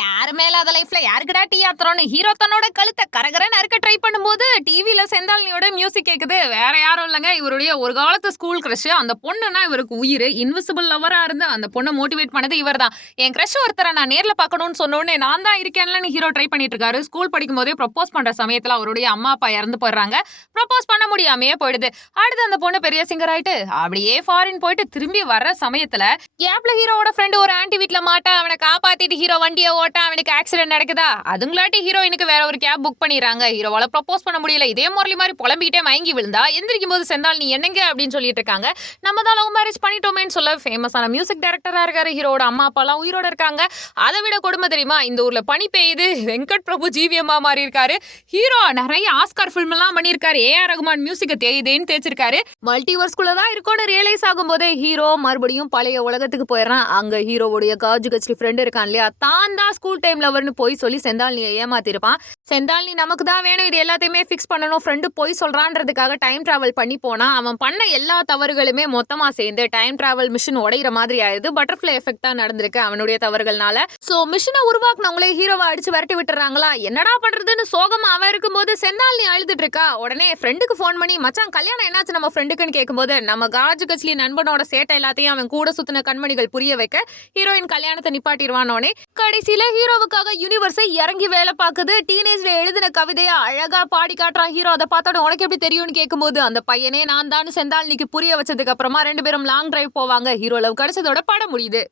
யாருமே இல்லாத லைஃப்ல யாருக்குடா டீ ஆத்துறோம்னு ஹீரோ தன்னோட கழுத்தை கரகரன்னு அறுக்க ட்ரை பண்ணும்போது டிவில செந்தாலினியோட மியூசிக் கேக்குது. வேற யாரும் இல்லைங்க, இவருடைய ஒரு காலத்து ஸ்கூல் கிரஷ். அந்த பொண்ணுனா இவருக்கு உயிர். இன்விசிபிள் லவரா இருந்து அந்த பொண்ணை மோட்டிவேட் பண்ணது இவர் தான். என் கிரஷ் ஒருத்தரை நான் நேர்ல பார்க்கணும்னு சொன்னோடனே நான் தான் இருக்கேன்ல ஹீரோ ட்ரை பண்ணிட்டு இருக்காரு. ஸ்கூல் படிக்கும் போதே ப்ரப்போஸ் பண்ற சமயத்துல அவருடைய அம்மா அப்பா இறந்து போயிடுறாங்க. ப்ரப்போஸ் பண்ண முடியாமையே போயிடுது. அடுத்து அந்த பொண்ணு பெரிய சிங்கர் ஆயிட்டு அப்படியே ஃபாரின் போயிட்டு திரும்பி வர்ற சமயத்துல கேப்ல ஹீரோவோட ஃப்ரெண்ட் ஒரு ஆன்டி வீட்ல மாட்டா, அவனை காப்பாத்திட்டு ஹீரோ வண்டியை ஓட்ட அவனுக்கு ஆக்சிடென்ட் நடக்குதா. அதுங்களாட்டி ஹீரோயினுக்கு வேற ஒரு கேப் புக் பண்ணிடுறாங்க. ஹீரோவால ப்ரப்போஸ் பண்ண முடியல. இதே முரளி மாதிரி புலம்பிக்கிட்டே மயங்கி விழுந்தா எந்திரிக்கும் போது செந்தால் நீ என்னங்க அப்படின்னு சொல்லிட்டு இருக்காங்க. நம்ம தான் லவ் மேரேஜ் பண்ணிட்டோமேன்னு சொல்ல ஃபேமஸான மியூசிக் டைரக்டரா இருக்காரு. ஹீரோட அம்மா அப்பா எல்லாம் உயிரோட இருக்காங்க. அதை விட கொடுமை தெரியுமா, இந்த ஊர்ல பனி பெய்யுது. வெங்கட் பிரபு ஜிவிஎம்மா மாறி இருக்காரு. ஹீரோ நிறைய ஆஸ்கார் ஃபில்ம் எல்லாம் பண்ணியிருக்காரு. ஏஆர் ரகுமான் மியூசிக்கை தேய்தேன்னு தேய்ச்சிருக்காரு. மல்டிவர்ஸ்குள்ள தான் இருக்கும்னு ரியலைஸ் ஆகும் போதே ஹீரோ மறுபடியும் பழைய உலகத்துக்கு போயிடறான். அங்க ஹீரோவுடைய காஜு கட்சி ஃப்ரெண்ட் இருக்கான் இல்லையா, தான் ஸ்கூல் டைம் லவர்னு போய் சொல்லி செந்தாலினியை ஏமாத்திருப்பான். செந்தாலினி நமக்கு தான் வேணும், இது எல்லாத்தையுமே ஃபிக்ஸ் பண்ணணும், ஃப்ரெண்டு போய் சொல்றான்றதுக்காக டைம் டிராவல் பண்ணி போனா அவன் பண்ண எல்லா தவறுகளுமே மொத்தமா சேர்ந்து டைம் டிராவல் மிஷின் உடையிற மாதிரி ஆயிடுது. பட்டர்ஃபிளை எஃபெக்ட் தான் நடந்திருக்கு அவனுடைய தவறுகள்னால. சோ மிஷினை உருவாக்குனவங்களே ஹீரோவை அடிச்சு விரட்டி விட்டுறாங்களா. என்னடா பண்றதுன்னு சோகமா அவன் இருக்கும்போது செந்தாலினி அழுதுட்டு இருக்கா. உடனே ஃப்ரெண்டுக்கு ஃபோன் பண்ணி மச்சான் கல்யாணம் என்னாச்சு நம்ம ஃப்ரெண்டுக்குன்னு கேட்கும்போது நம்ம காஜு கட்சி நண்பனோட சேட்டை எல்லாத்தையும் அவன் கூட சுத்தின கண்மணிகள் புரிய வைக்க ஹீரோயின் கல்யாணத்தை நிப்பாட்டிடுவானோனே கடைசியில ஹீரோவுக்காக யூனிவர்ஸை இறங்கி வேலை பார்க்குது. டீனேஜ்ல எழுதின கவிதையா அழகா பாடி காட்டுறான் ஹீரோ. அதை பார்த்தோட உனக்கு எப்படி தெரியும்னு கேட்கும்போது அந்த பையனே நான் தான் செந்தாலினிக்கு புரிய வச்சதுக்கு அப்புறமா ரெண்டு பேரும் லாங் டிரைவ் போவாங்க. ஹீரோ லவ் கிடைச்சதோட படம் முடியுது.